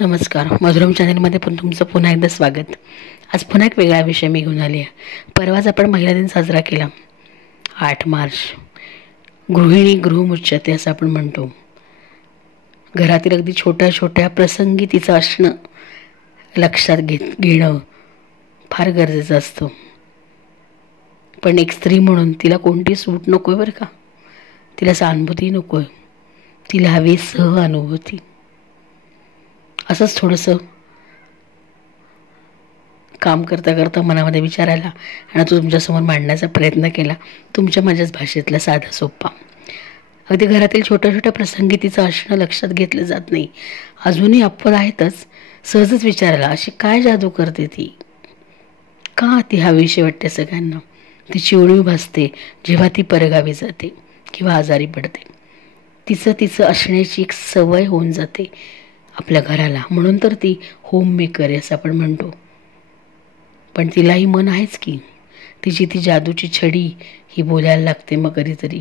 नमस्कार. मधुरम चॅनलमध्ये पण तुमचं पुन्हा एकदा स्वागत. आज पुन्हा एक वेगळा विषय मी घेऊन आली आहे. परवाच आपण महिला दिन साजरा केला, 8 मार्च. गृहिणी गृहमुच्यते असं आपण म्हणतो. घरातील अगदी छोट्या छोट्या प्रसंगी तिचं असणं लक्षात घेणं फार गरजेचं असतं. पण एक स्त्री म्हणून तिला कोणती सूट नको आहे बरं का. तिला सहानुभूती नको आहे, तिला हवी सहानुभूती. असंच थोडंसं काम करता करता मनामध्ये विचारायला आणि तो तुमच्यासमोर मांडण्याचा प्रयत्न केला, तुमच्या माझ्याच भाषेतला साधा सोपा. अगदी घरातील छोट्या छोट्या प्रसंगी तिचं असणं लक्षात घेतलं जात नाही. अजूनही अपवाद आहेतच. सहजच विचारायला अशी काय जादू करते ती, का ती हवीशी वाटते सगळ्यांना. तिची उणीव भासते जेव्हा ती परगावी जाते किंवा आजारी पडते. तिचं असण्याची एक सवय होऊन जाते आपल्या घराला. म्हणून तर ती होम मेकर आहे असं आपण म्हणतो. पण तिलाही मन आहेच की. तिची ती जादूची छडी ही बोलायला लागते मग कधीतरी.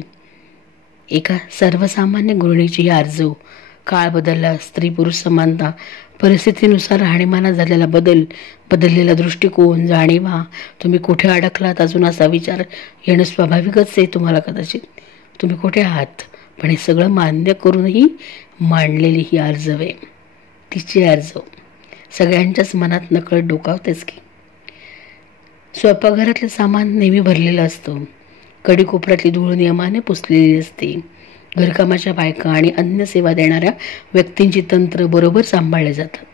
एका सर्वसामान्य गृहिणीची ही आरजव. काळ बदलला, स्त्री पुरुष समानता, परिस्थितीनुसार राहणीमानात झालेला बदललेला दृष्टिकोन, जाणीवा, तुम्ही कुठे अडकलात अजून असा विचार येणं स्वाभाविकच आहे तुम्हाला कदाचित. तुम्ही कुठे आहात, पण हे सगळं मान्य करूनही मांडलेली ही आर्जव आहे. तिची आर्जव सगळ्यांच्याच मनात नकळत डोकावतेच की. स्वयंपाकघरातलं सामान नेहमी भरलेलं असतं. कडी कोपऱ्यातली धूळ नियमाने पुसलेली असते. घरकामाच्या बायका आणि अन्न सेवा देणाऱ्या व्यक्तींची तंत्र बरोबर सांभाळले जातात.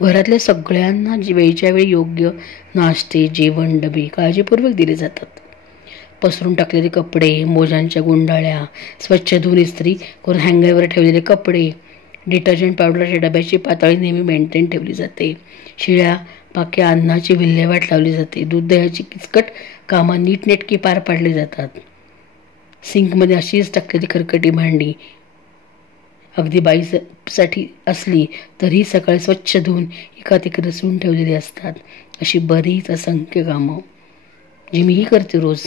घरातल्या सगळ्यांना वेळच्या वेळी योग्य नाश्ते, जेवण, डबे काळजीपूर्वक दिले जातात. पसरून टाकलेले कपडे, मोजांच्या गुंडाळ्या स्वच्छ धुवून इस्त्री करून हँगरवर ठेवलेले कपडे, डिटर्जंट पावडरच्या डब्याची पातळी नेहमी मेंटेन ठेवली जाते. शिळ्या पाक्या अन्नाची विल्हेवाट लावली जाते. दूध दह्याची किचकट कामं नीटनेटकी पार पाडली जातात. सिंकमध्ये अशीच टाकलेली खरकटी भांडी अगदी बाईसाठी असली तरीही सकाळी स्वच्छ धुवून एकात रचून ठेवलेली असतात. अशी बरीच असंख्य कामं जी मीही करते रोज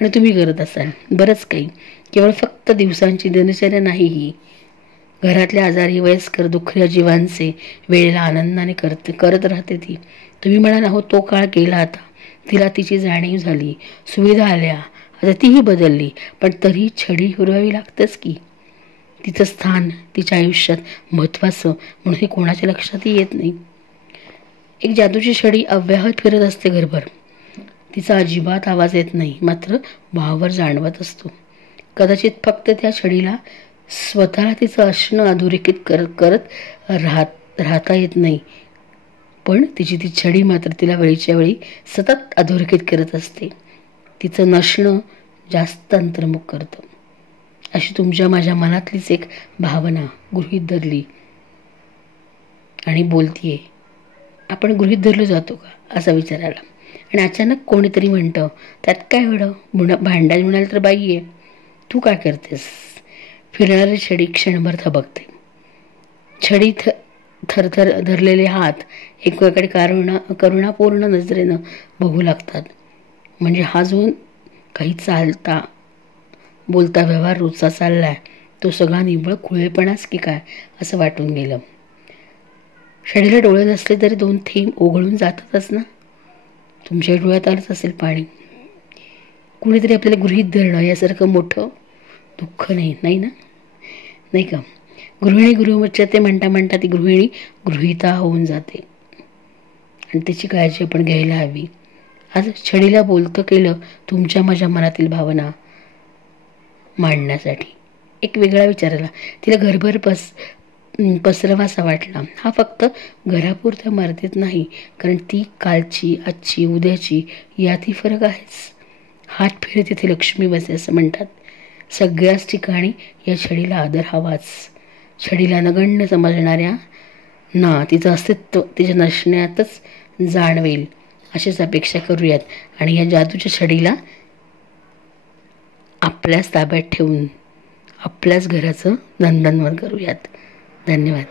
आणि तुम्ही करत असाल. बरंच काही. केवळ फक्त दिवसांची दिनचर्या नाही ही. घरातल्या आजारी, वयस्कर, दुःखी जीवांचे वेळेला आनंदाने करत राहते ती. तुम्ही म्हणाल हो तो काळ गेला आता, तिला तिची जाणीव झाली, सुविधा आल्या, आता तीही बदलली, पण तरी छडी हुरवावी लागतेच की. तिचं स्थान तिच्या आयुष्यात महत्त्वाचं म्हणून हे कोणाच्या लक्षातही येत नाही. एक जादूची छडी अव्याहत फिरत असते घरभर. तिचा अजिबात आवाज येत नाही, मात्र वावर जाणवत असतो. कदाचित फक्त त्या छडीला स्वतःला तिचं असणं अधोरेखित करत राहता येत नाही, पण तिची ती छडी मात्र तिला वेळच्या वेळी सतत अधोरेखित करत असते. तिचं नसणं जास्त अंतर्मुख करतं. अशी तुमच्या माझ्या मनातलीच एक भावना गृहीत धरली आणि बोलतीये. आपण गृहीत धरलो जातो का असा विचारायला. आणि अचानक कोणीतरी म्हणतं त्यात काय एवढं, भांडायला म्हणाल तर बाई आहे, तू काय करतेस. फिरणारी छडी क्षणभर थबकते. छडी थरथर धरलेले हात एकमेकाकडे करुणापूर्ण नजरेनं बघू लागतात. म्हणजे हा जो काही चालता बोलता व्यवहार रोजचा चाललाय तो सगळा निव्वळ खुळेपणाच की काय असं वाटून गेलं. छडीला डोळे नसले तरी 2 थेंब ओघळून जातातच ना. तुमच्या डोळ्यात आलंच असेल पाणी. कुणीतरी आपल्याला गृहीत धरणं यासारखं मोठं दुःख नाही ना, नाही का. गृहिणी गृहमुच्यते म्हणता म्हणता ती गृहिणी गृहीता होऊन जाते आणि त्याची काळजी आपण घ्यायला हवी. आज छडीला बोलतं केलं तुमच्या माझ्या मनातील भावना मांडण्यासाठी. एक वेगळा विचारायला. तिला घरभर पसरवासा वाटला. हा फक्त घरापुरत्या मर्यादित नाही, कारण ती कालची, आजची, उद्याची यातही फरक आहेच. हात फिरे तिथे लक्ष्मी बसे असं म्हणतात. सगळ्याच ठिकाणी या छडीला आदर हवाच. छडीला नगण्य समजणाऱ्या ना तिचं अस्तित्व तिच्या नसण्यातच जाणवेल अशीच अपेक्षा करूयात आणि या जादूच्या छडीला आपल्याच ताब्यात ठेवून आपल्याच घराचं नंदनवन करूयात. धन्यवाद.